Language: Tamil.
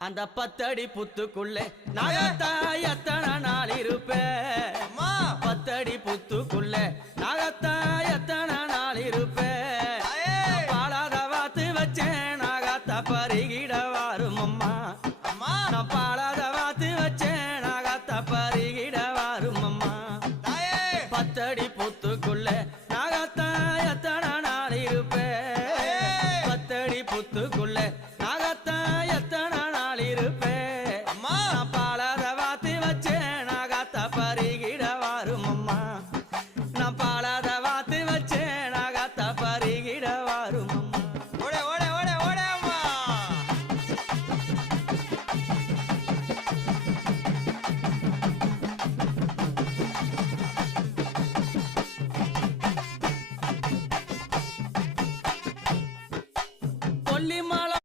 அந்த 10 அடி புத்துக்குள்ளே நாகத்தா எத்தனை நாள் இருப்பேன் 10 அடி புத்துக்குள்ளே நாகத்தா எத்தனை நாள் இருப்பேன் பாலாத வாத்து வச்சேன் நாகத்தா பருகிட வாரும் அம்மா நான் பாலாத வாத்து வச்சேன் நாகத்தா பருகிட வாரும் அம்மா 10 அடி புத்துக்குள்ளே நாகத்தா எத்தனை நாள் இருப்பேன் 10 அடி புத்துக்குள்ளே நாகத்தா